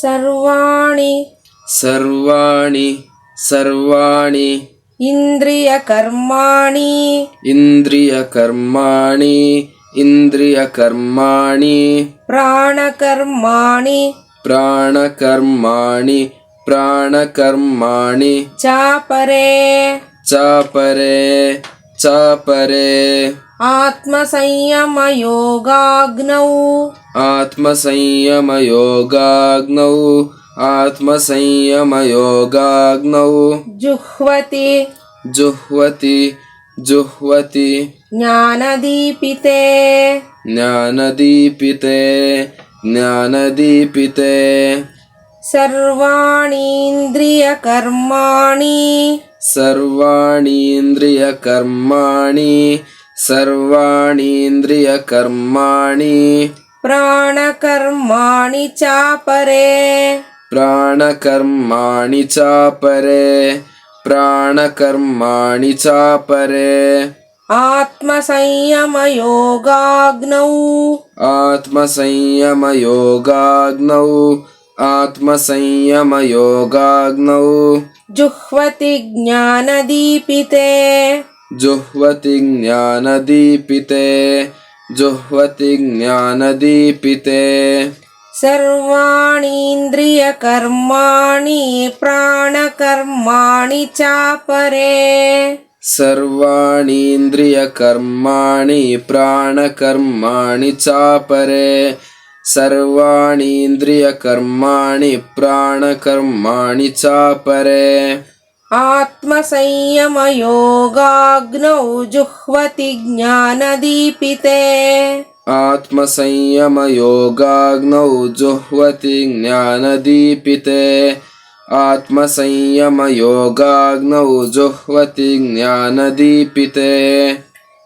ಸರ್ವಾಣಿ ಸರ್ವಾಣಿ ಸರ್ವಾಣಿ ಇಂದ್ರಿಯ ಕರ್ಮಾಣಿ ಇಂದ್ರಿಯ ಕರ್ಮಾಣಿ ಇಂದ್ರಿಯ ಕರ್ಮಾಣಿ ಪ್ರಾಣಕರ್ಮಾಣಿ ಪ್ರಾಣಕರ್ಮಾಣಿ ಪ್ರಾಣಕರ್ಮಾಣಿ ಚಾಪರೇ ಚಾಪರೇ ಚಾಪರೇ ಆತ್ಮಸಂಯಮ ಯೋಗಾಗ್ನೌ ಆತ್ಮಸಂಯಮಯೋಗಾಗ್ನೌ ಆತ್ಮಸಂಯಮಯೋಗಾಗ್ನೌ ಜುಹ್ವತಿ ಜುಹ್ವತಿ ಜುಹ್ವತಿ ಜ್ಞಾನದೀಪಿತೆ ಜ್ಞಾನದೀಪಿತೆ ಜ್ಞಾನದೀಪಿತೆ ಸರ್ವಾಣೀಂದ್ರಿಯ ಕರ್ಮಾಣಿ ಸರ್ವಾಣೀಂದ್ರಿಯ ಕರ್ಮಾಣಿ ಸರ್ವಾಣೀಂದ್ರಿಯ ಕರ್ಮಾಣಿ ಪ್ರಾಣಕರ್ಮಾಣಿ ಚಾಪರೇ ಪ್ರಾಣಕರ್ಮಾಣಿ ಚಾಪರೇ ಪ್ರಾಣಕರ್ಮಾಣಿ ಚಾಪರೇ ಆತ್ಮಸಂಯಮ ಯೋಗಾಗ್ನೌ ಆತ್ಮಸಂಯಮಯೋಗಾಗ್ನೌ ಆತ್ಮಸಂಯಮಯೋಗಾಗ್ನೌ ಜುಹ್ವತಿ ಜ್ಞಾನದೀಪಿತೆ ಜುಹ್ವತಿ ಜ್ಞಾನದೀಪಿತೆ ಜುಹ್ವತಿ ಜ್ಞಾನದೀಪಿತೆ ಸರ್ವಾಣೀಂದ್ರಿಯ ಕರ್ಮಾಣಿ ಪ್ರಾಣಕರ್ಮಾಣಿ ಚಾಪರೇ ಸರ್ವಾಣೀಂದ್ರಿಯ ಕರ್ಮಾಣಿ ಪ್ರಾಣಕರ್ಮಾಣಿ ಚಾಪರೇ ಸರ್ವಾಣೀಂದ್ರಿಯ ಕರ್ಮಾಣಿ ಪ್ರಾಣಕರ್ಮಾಣಿ ಚಾಪರೇ ಆತ್ಮಸಂಯಮ ಯೋಗಾಗ್ನೌ ಜುಹ್ವತಿ ಜ್ಞಾನದೀಪಿತೆ ಆತ್ಮಸಂಯಮಯೋಗಾಗ್ನೌ ಜುಹ್ವತಿ ಜ್ಞಾನದೀಪಿತೆ ಆತ್ಮಸಂಯಮಯೋಗಾಗ್ನೌ ಜುಹ್ವತಿ ಜ್ಞಾನದೀಪಿತೆ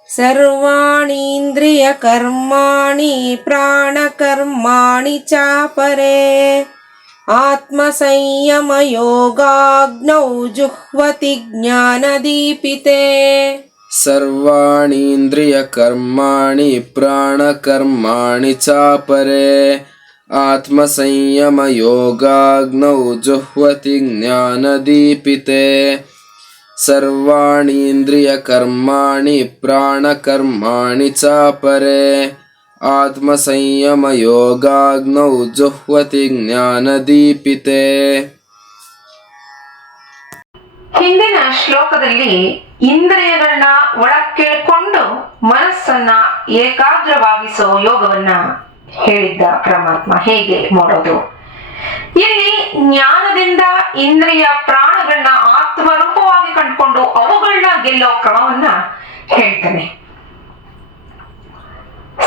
ಸರ್ವಾಣೀಂದ್ರಿಯ ಕರ್ಮಾಣಿ ಪ್ರಾಣಕರ್ಮಾಣಿ ಚಾಪರೇ ಆತ್ಮಸಂಯಮ ಯೋಗಾಗ್ನೌ ಜುಹ್ವತಿ ಜ್ಞಾನದೀಪಿತೆ ಸರ್ವಾಣೀಂದ್ರಿಯ ಕರ್ಮಾಣಿ ಪ್ರಾಣಕರ್ಮಾಣಿ ಚಾಪರೇ ಆತ್ಮಸಂಯಮಯೋಗಾಗ್ನೌ ಜುಹ್ವತಿ ಜ್ಞಾನದೀಪಿತೆ ಸರ್ವಾಣೀಂದ್ರಿಯ ಕರ್ಮಾಣಿ ಪ್ರಾಣಕರ್ಮಾಣಿ ಚಾಪರೇ ಆತ್ಮಸಂಯಮಯೋಗಾಗ್ನೌ ಜುಹ್ವತಿ ಜ್ಞಾನದೀಪಿತೆ. ಹಿಂದಿನ ಶ್ಲೋಕದಲ್ಲಿ ಇಂದ್ರಿಯಗಳನ್ನ ಒಳಕ್ಕಿಳ್ಕೊಂಡು ಮನಸ್ಸನ್ನ ಏಕಾಗ್ರವಾಗಿಸೋ ಯೋಗವನ್ನ ಹೇಳಿದ್ದ ಪರಮಾತ್ಮ ಹೇಗೆ ಮಾಡೋದು. ಇಲ್ಲಿ ಜ್ಞಾನದಿಂದ ಇಂದ್ರಿಯ ಪ್ರಾಣಗಳನ್ನ ಆತ್ಮರೂಪವಾಗಿ ಕಂಡುಕೊಂಡು ಅವುಗಳನ್ನ ಗೆಲ್ಲೋ ಕ್ರಮವನ್ನ ಹೇಳ್ತಾನೆ.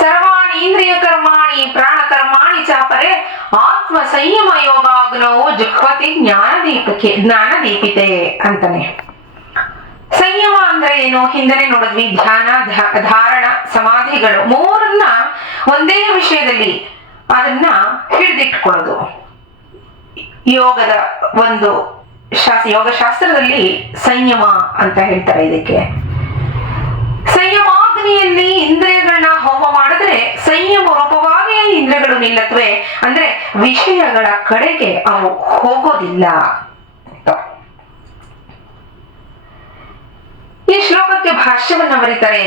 ಸರ್ವಾಣಿ ಇಂದ್ರಿಯ ಕರ್ಮಾಣಿ ಪ್ರಾಣ ಕರ್ಮಾಣಿ ಚಾಪರೆ ಆತ್ಮ ಸಂಯಮ ಯೋಗಾಗ್ನವು ಜುಹ್ವತಿ ಜ್ಞಾನದೀಪಿತೆ ಅಂತಾನೆ. ಸಂಯಮ ಅಂದ್ರೆ ಏನು? ಹಿಂದೆನೆ ನೋಡಿದ್ವಿ. ಧ್ಯಾನ, ಧಾರಣ, ಸಮಾಧಿಗಳು ಮೂರನ್ನ ಒಂದೇ ವಿಷಯದಲ್ಲಿ ಅದನ್ನ ಹಿಡಿದಿಟ್ಕೊಳ್ಳೋದು. ಯೋಗದ ಒಂದು ಯೋಗಶಾಸ್ತ್ರದಲ್ಲಿ ಸಂಯಮ ಅಂತ ಹೇಳ್ತಾರೆ ಇದಕ್ಕೆ. ಸಂಯಮಾಗ್ನಿಯಲ್ಲಿ ಇಂದ್ರಿಯಗಳನ್ನ ಹೋಮ ಮಾಡಿದ್ರೆ ಸಂಯಮ ರೂಪವಾಗಿ ಇಂದ್ರಿಯಗಳು ನಿಲ್ಲತ್ವೆ. ಅಂದ್ರೆ ವಿಷಯಗಳ ಕಡೆಗೆ ಅವು ಹೋಗೋದಿಲ್ಲ. ಈ ಶ್ಲೋಕಕ್ಕೆ ಭಾಷ್ಯವನ್ನ ಬರೀತಾರೆ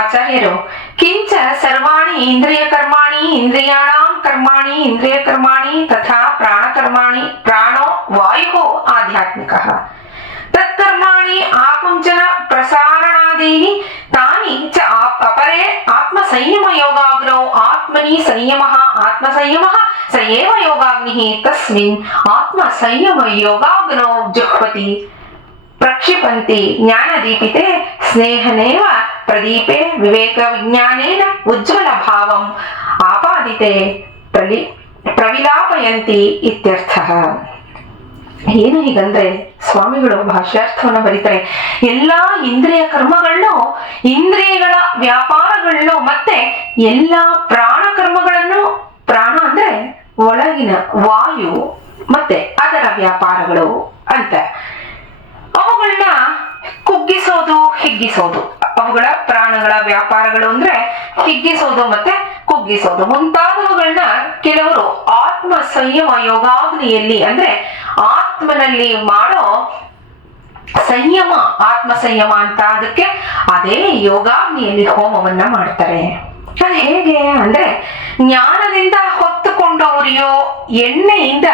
ಆಚಾರ್ಯರು. ಕಿಂಚ ಸರ್ವಾಣಿ ಇಂದ್ರಿಯ ಕರ್ಮಾಣಿ ಇಂದ್ರಿಯಾಣಾಂ ಕರ್ಮಾಣಿ ಇಂದ್ರಿಯ ಕರ್ಮಾಣಿ ತಥಾ ಪ್ರಾಣ ಕರ್ಮಾಣಿ ಪ್ರಾಣೋ ವಾಯು ಆಧ್ಯಾತ್ಮಿಕಃ ತತ್ಕರ್ಮಾಣಿ ಆಕುಂಚನ ಪ್ರಸಾರಣಾದೀನಿ ತಾನಿ ಚ ಅಪರೇ ಆತ್ಮ ಸಂಯಮ ಯೋಗಾಗ್ನೌ ಆತ್ಮನಿ ಸಂಯಮಃ ಆತ್ಮ ಸಂಯಮಃ ಸ ಏವ ಯೋಗಾಗ್ನಿಃ ತಸ್ಮಿನ್ ಆತ್ಮ ಸಂಯಮ ಯೋಗಾಗ್ನೌ ಜುಹ್ವತಿ ಪ್ರಕ್ಷಿಪಂತಿ ಜ್ಞಾನದೀಪಿತೆ ಸ್ನೇಹನೇವ ಪ್ರದೀಪೆ ವಿವೇಕ ವಿಜ್ಞಾನೇನ ಉಜ್ವಲ ಭಾವಂ ಆಪಾದಿತೆ ಪ್ರವಿಲಾಪಯಂತಿ ಇತ್ಯರ್ಥಃ. ಏನು ಹೀಗಂದ್ರೆ ಸ್ವಾಮಿಗಳು ಭಾಷ್ಯಾರ್ಥವನ್ನ ಬರೀತಾರೆ. ಎಲ್ಲಾ ಇಂದ್ರಿಯ ಕರ್ಮಗಳನ್ನು, ಇಂದ್ರಿಯಗಳ ವ್ಯಾಪಾರಗಳನ್ನು ಮತ್ತೆ ಎಲ್ಲಾ ಪ್ರಾಣ ಕರ್ಮಗಳನ್ನು, ಪ್ರಾಣ ಅಂದ್ರೆ ಒಳಗಿನ ವಾಯು ಮತ್ತೆ ಅದರ ವ್ಯಾಪಾರಗಳು ಅಂತ, ಅವುಗಳನ್ನ ಕುಗ್ಗಿಸೋದು ಹಿಗ್ಗಿಸೋದು. ಅವುಗಳ ಪ್ರಾಣಗಳ ವ್ಯಾಪಾರಗಳು ಅಂದ್ರೆ ಹಿಗ್ಗಿಸೋದು ಮತ್ತೆ ಕುಗ್ಗಿಸೋದು ಮುಂತಾದವುಗಳನ್ನ ಕೆಲವರು ಆತ್ಮ ಸಂಯಮ ಯೋಗಾಗ್ನಿಯಲ್ಲಿ ಅಂದ್ರೆ ಆತ್ಮನಲ್ಲಿ ಮಾಡೋ ಸಂಯಮ, ಆತ್ಮ ಸಂಯಮ ಅಂತ ಅದಕ್ಕೆ ಅದೇ ಯೋಗಾಗ್ನಿಯಲ್ಲಿ ಹೋಮವನ್ನ ಮಾಡ್ತಾರೆ. ಅದು ಹೇಗೆ ಅಂದ್ರೆ ಜ್ಞಾನದಿಂದ ಹೊತ್ತುಕೊಂಡು ಉರಿಯೋ ಎಣ್ಣೆಯಿಂದ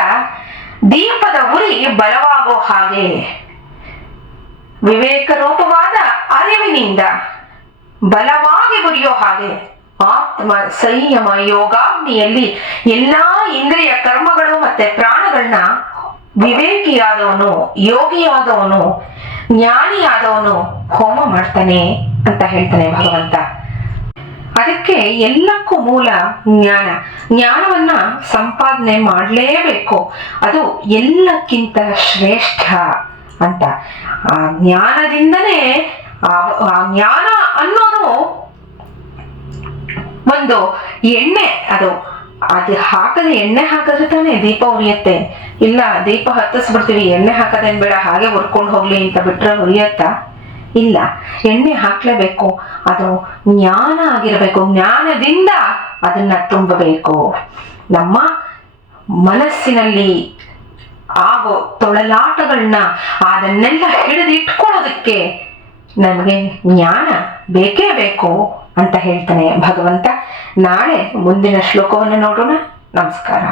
ದೀಪದ ಉರಿ ಬಲವಾಗೋ ಹಾಗೆ, ವಿವೇಕ ರೂಪವಾದ ಅರಿವಿನಿಂದ ಬಲವಾಗಿ ಉರಿಯೋ ಹಾಗೆ ಆತ್ಮ ಸಂಯಮ ಯೋಗಾಗ್ನಿಯಲ್ಲಿ ಎಲ್ಲಾ ಇಂದ್ರಿಯ ಕರ್ಮಗಳು ಮತ್ತೆ ಪ್ರಾಣಗಳನ್ನ ವಿವೇಕಿಯಾದವನು, ಯೋಗಿಯಾದವನು, ಜ್ಞಾನಿಯಾದವನು ಹೋಮ ಮಾಡ್ತಾನೆ ಅಂತ ಹೇಳ್ತಾನೆ ಭಗವಂತ. ಅದಕ್ಕೆ ಎಲ್ಲಕ್ಕೂ ಮೂಲ ಜ್ಞಾನ. ಜ್ಞಾನವನ್ನ ಸಂಪಾದನೆ ಮಾಡಲೇಬೇಕು, ಅದು ಎಲ್ಲಕ್ಕಿಂತ ಶ್ರೇಷ್ಠ ಅಂತ. ಆ ಜ್ಞಾನದಿಂದನೇ ಆ ಜ್ಞಾನ ಅನ್ನೋದು ಒಂದು ಎಣ್ಣೆ, ಅದು ಹಾಕದೆ ಎಣ್ಣೆ ಹಾಕಿದ್ರೆ ತಾನೇ ದೀಪ ಉರಿಯತ್ತೆ. ಇಲ್ಲ ದೀಪ ಹತ್ತಿಸ್ಬಿಡ್ತೀವಿ, ಎಣ್ಣೆ ಹಾಕದೇನ್ ಬೇಡ ಹಾಗೆ ಹುರ್ಕೊಂಡು ಹೋಗ್ಲಿ ಅಂತ ಬಿಟ್ರೆ ಉರಿಯತ್ತಾ? ಇಲ್ಲ, ಎಣ್ಣೆ ಹಾಕ್ಲೇಬೇಕು. ಅದು ಜ್ಞಾನ ಆಗಿರ್ಬೇಕು, ಜ್ಞಾನದಿಂದ ಅದನ್ನ ತುಂಬಬೇಕು. ನಮ್ಮ ಮನಸ್ಸಿನಲ್ಲಿ ಆಗೋ ತೊಳಲಾಟಗಳನ್ನ ಅದನ್ನೆಲ್ಲ ಹಿಡಿದಿಟ್ಕೊಳ್ಳೋದಕ್ಕೆ ನಮಗೆ ಜ್ಞಾನ ಬೇಕೇ ಬೇಕು ಅಂತ ಹೇಳ್ತಾನೆ ಭಗವಂತ. ನಾಳೆ ಮುಂದಿನ ಶ್ಲೋಕವನ್ನು ನೋಡೋಣ. ನಮಸ್ಕಾರ.